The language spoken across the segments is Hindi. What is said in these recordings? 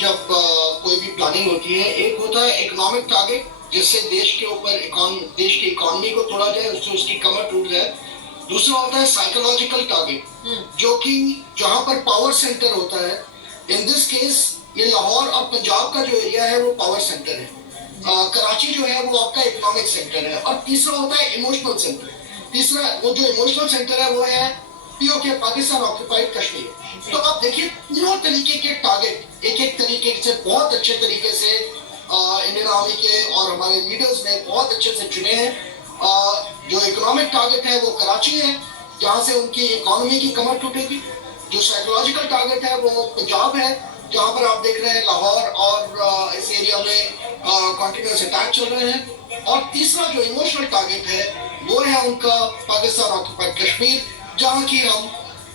जब कोई भी प्लानिंग होती है, एक होता है इकोनॉमिक टारगेट, जिससे देश के ऊपर देश की इकोनॉमी को तोड़ा जाए, उससे उसकी कमर टूट जाए। दूसरा होता है साइकोलॉजिकल टारगेट, जो कि जहां पर पावर सेंटर होता है, इन दिस केस ये लाहौर और पंजाब का जो एरिया है वो पावर सेंटर है, कराची जो है वो आपका इकोनॉमिक सेंटर है, और तीसरा होता है इमोशनल सेंटर। तीसरा वो जो इमोशनल सेंटर है वो है पीओके, पाकिस्तान ऑक्यूपाइड कश्मीर। तो आप देखिए तीनों तरीके के टारगेट एक एक तरीके से बहुत अच्छे तरीके से इंडियन आर्मी के और हमारे लीडर्स ने बहुत अच्छे से चुने हैं। जो इकोनॉमिक टारगेट है वो कराची है, जहां से उनकी इकोनॉमी की कमर टूटेगी। जो साइकोलॉजिकल टारगेट है वो पंजाब है, जहां पर आप देख रहे हैं लाहौर और इस एरिया में कॉन्टिन्यूस अटैक चल रहे हैं। और तीसरा जो इमोशनल टारगेट है वो है उनका पाकिस्तान ऑक्यूपाइड कश्मीर, जहाँ की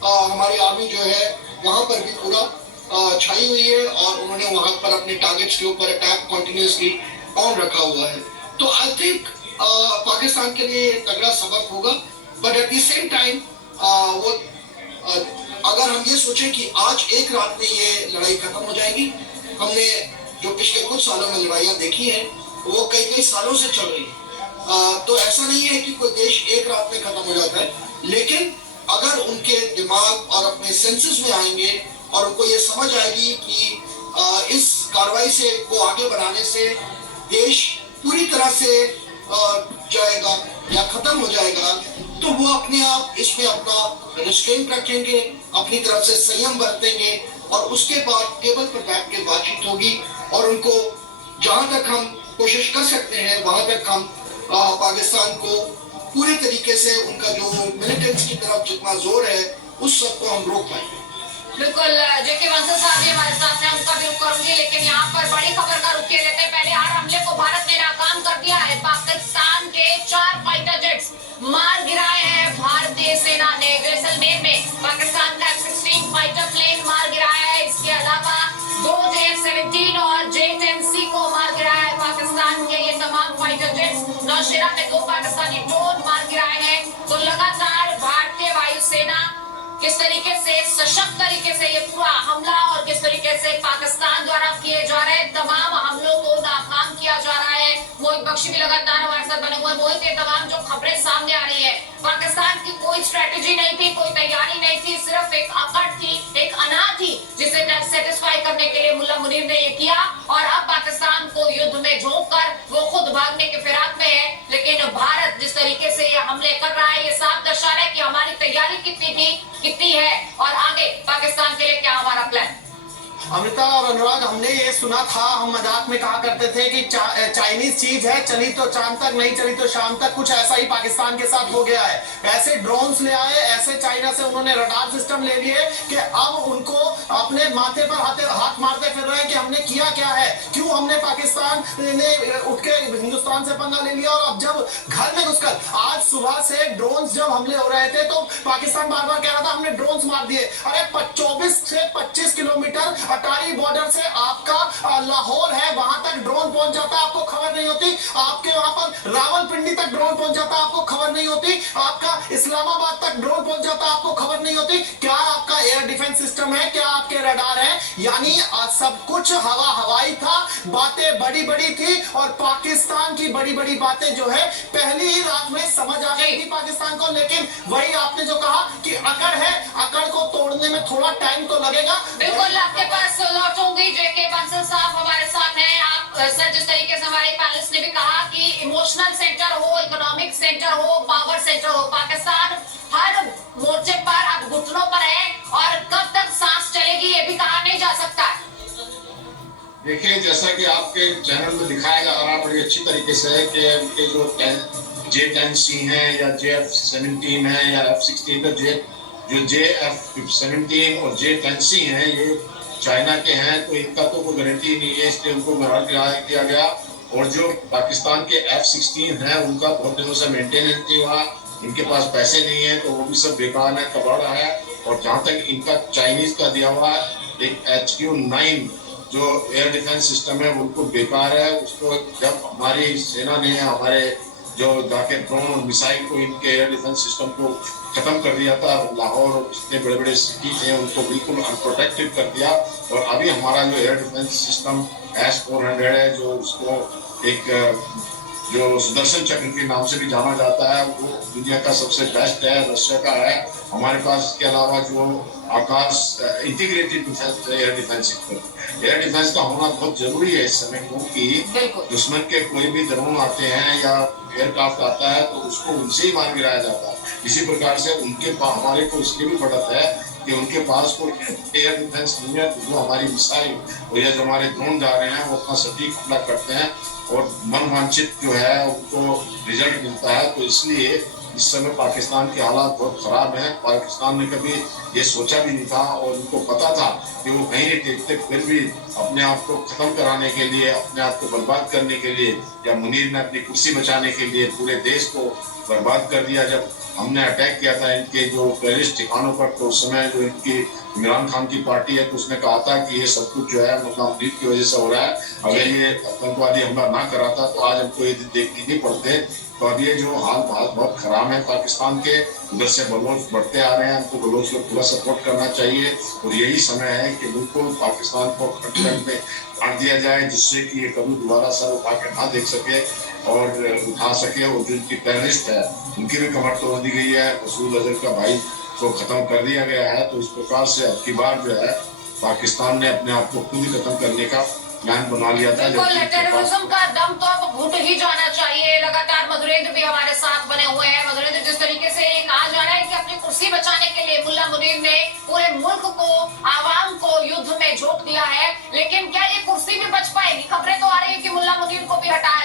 हमारी आर्मी जो है वहां पर भी पूरा छाई हुई है, और उन्होंने वहां पर अपने टारगेट्स के ऊपर अटैक कॉन्टिन्यूसली ऑन रखा हुआ है। तो आई थिंक पाकिस्तान के लिए तगड़ा सबक होगा, but at the same time वो अगर हम ये सोचें कि आज एक रात में ये लड़ाई खत्म हो जाएगी, हमने जो पिछले कुछ सालों में लड़ाइयाँ देखी हैं वो कई कई सालों से चल रही है। तो ऐसा नहीं है कि कोई देश एक रात में खत्म हो जाता है, लेकिन अगर उनके दिमाग और अपने सेंसेस में आएंगे और उनको ये समझ आएगी कि इस कार्रवाई से को आगे बढ़ाने से देश पूरी तरह से जाएगा या खत्म हो जाएगा, तो वो अपने आप इसमें अपना रिस्ट्रेंट रखेंगे, अपनी तरफ से संयम बरतेंगे, और उसके बाद टेबल पर बैठ के बातचीत होगी, और उनको जहां तक हम कोशिश कर सकते हैं वहां तक हम पाकिस्तान को पूरी तरीके से उनका जो मिलिटेंट्स की तरफ जितना जोर है उस सब को हम रोक पाएंगे। बिल्कुल, जेके बंसल साहब भी हमारे साथ हैं, उनका भी रुख करूंगी, लेकिन यहाँ पर बड़ी खबर का रुख किए लेते हैं। पहले हर हमले को भारत ने नाकाम कर दिया है। पाकिस्तान के 4 फाइटर जेट्स मार गिराए हैं भारतीय सेना ने। जैसलमेर में पाकिस्तान का F-16 फाइटर प्लेन मार गिराया है। इसके अलावा 2 J-17 और J-10C को मार गिराया है पाकिस्तान के ये तमाम फाइटर जेट्स। नौशेरा में 2 पाकिस्तानी ड्रोन मार गिराए हैं। तो लगातार भारतीय वायुसेना किस तरीके से सशक्त तरीके से ये पूरा हमला और किस तरीके से पाकिस्तान द्वारा किए जा रहे तमाम हमलों को नाकाम किया जा रहा है। मोहित बख्शी भी लगातार हमारे साथ बने हुए। मोहित, ये तमाम जो खबरें सामने आ रही है, पाकिस्तान की कोई स्ट्रेटेजी नहीं थी, कोई तैयारी नहीं थी, सिर्फ एक अकड़ थी, एक अना थी, जिसे सेटिस्फाई करने के लिए मुल्ला मुनीर ने ये किया, और अब पाकिस्तान को युद्ध में झोंक कर वो खुद भागने के फिराक में है। लेकिन भारत जिस तरीके से ये हमले कर रहा है, ये साफ दर्शा रहा है कि हमारी तैयारी कितनी थी, कितनी है, और आगे पाकिस्तान के लिए क्या हमारा प्लान। अमृता और अनुराग, हमने ये सुना था, हम मजाक में कहा करते थे कि चाइनीज चीज है, चली तो चांद तक, नहीं चली तो शाम तक। कुछ ऐसा ही पाकिस्तान के साथ हो गया है। ऐसे ड्रोन्स ले आए, ऐसे चाइना से उन्होंने रडार सिस्टम ले लिए कि अब उनको अपने माथे पर हाथ मारते फिर रहे हैं कि हमने किया क्या है, क्यों हमने पाकिस्तान ने उठ के हिंदुस्तान से पंगा ले लिया। और अब जब घर में घुसकर आज सुबह से ड्रोन्स जब हमले हो रहे थे तो पाकिस्तान बार बार कह रहा था हमने ड्रोन्स मार दिए। अरे 24 से 25 किलोमीटर अटारी बॉर्डर से आपका लाहौर है, वहां तक ड्रोन पहुंच जाता, आपको खबर नहीं होती। आपके वहां पर रावलपिंडी तक ड्रोन पहुंच जाता, आपको खबर नहीं होती। आपका इस्लामाबाद तक ड्रोन पहुंच जाता, आपको खबर नहीं होती। क्या आपका एयर डिफेंस सिस्टम है, क्या आपके रडार है? यानी सब कुछ हवाई था, बातें बड़ी बड़ी थी, और पाकिस्तान की बड़ी बड़ी बातें जो है पहली ही रात में समझ आ गई थी पाकिस्तान को। लेकिन वही आपने जो कहा कि अकड़ है, अकड़ को तोड़ने में थोड़ा टाइम तो लगेगा। बिल्कुल, आपके पास लौटूंगी। जेके बंसल साहब हमारे साथ हैं। आप सर, जिस तरीके से हमारे पैनलिस्ट ने भी कहा कि इमोशनल सेंटर हो, इकोनॉमिक सेंटर हो, पावर सेंटर हो, पाकिस्तान हर मोर्चे पर अब घुटनों पर है, और कब तक सांस चलेगी ये भी कहा नहीं जा सकता। देखिए, जैसा कि आपके चैनल में दिखाया जा रहा बड़ी अच्छी तरीके से कि उनके जो J-10C हैं या J-F-17 है या F-16, जो J-F-17 और J-10C हैं ये चाइना के हैं, तो इनका तो कोई गारंटी नहीं है, इसलिए उनको बहाल किया गया। और जो पाकिस्तान के F-16 हैं उनका बहुत दिनों से मेंटेनेंस नहीं हुआ, इनके पास पैसे नहीं है, तो वो भी सब बेकार है, कबाड़ा है। और जहाँ तक इनका चाइनीज का दिया हुआ एक HQ-9 जो एयर डिफेंस सिस्टम है उनको बेकार है। उसको जब हमारी सेना ने, हमारे जो जाके ड्रोन और मिसाइल को इनके एयर डिफेंस सिस्टम को खत्म कर दिया था। लाहौर और जितने बड़े बड़े सिटी थे उनको बिल्कुल अनप्रोटेक्टेड कर दिया। और अभी हमारा जो एयर डिफेंस सिस्टम S-400 है, जो उसको एक जो सुदर्शन चक्र के नाम से भी जाना जाता है, वो दुनिया का सबसे बेस्ट है, रशिया का है। हमारे पास इसके अलावा जो Akash integrated defence air defence system, air defence का होना बहुत जरूरी है इस समय, क्योंकि दुश्मन के कोई भी ड्रोन आते हैं या एयरक्राफ्ट आता है तो उसको उनसे ही मार गिराया जाता है। इसी प्रकार से उनके पास हमारे को इसलिए भी पड़ता है कि उनके पास कोई एयर डिफेंस नहीं है, जो हमारी मिसाइल और या जो हमारे ड्रोन जा रहे हैं वो अपना सटीक हमला करते हैं और मनवांछित जो है उनको रिजल्ट मिलता है। तो इसलिए इस समय पाकिस्तान के हालात बहुत खराब हैं। पाकिस्तान ने कभी ये सोचा भी नहीं था और उनको पता था कि वो कहीं नहीं टिकते, फिर भी अपने आप को खत्म कराने के लिए, अपने आप को बर्बाद करने के लिए, या मुनीर ने अपनी कुर्सी बचाने के लिए पूरे देश को बर्बाद कर दिया। जब हमने अटैक किया था इनके जो टेररिस्ट ठिकानों पर, तो उस समय जो इनकी इमरान खान की पार्टी है तो उसने कहा था कि ये सब कुछ जो है मतलब मुनीर की वजह से हो रहा है, अगर ये आतंकवादी हमला ना कराता तो आज हमको ये देखने नहीं पड़ते। तो अब ये जो हाल बहुत खराब है पाकिस्तान के, उधर से बलोच बढ़ते आ रहे हैं, हमको बलोच को पूरा सपोर्ट करना चाहिए। और यही समय है कि बिल्कुल पाकिस्तान को खटखट में बांट दिया जाए, जिससे कि ये कभी दोबारा सर उठा के ना देख सके और उठा सके। और जो इनकी टेररिस्ट है उनकी भी कमर तोड़ दी गई है, मसूद अजहर का भाई को खत्म कर दिया गया है। तो इस प्रकार से अब की बार जो है पाकिस्तान ने अपने आप को खुद ही खत्म करने का प्लान बना लिया था। टेररिज्म का दम तो अब घुट ही जाना चाहिए। लगातार मधुरेंद्र भी हमारे साथ बने हुए हैं। मधुरेंद्र, जिस तरीके से कहा जा रहा है कि अपनी कुर्सी बचाने के लिए मुल्ला मुनीर ने पूरे मुल्क को, आवाम को युद्ध में झोंक दिया है, लेकिन क्या ये कुर्सी भी बच पाएगी? खबरें तो आ रही है कि मुल्ला मुनीर को भी हटाया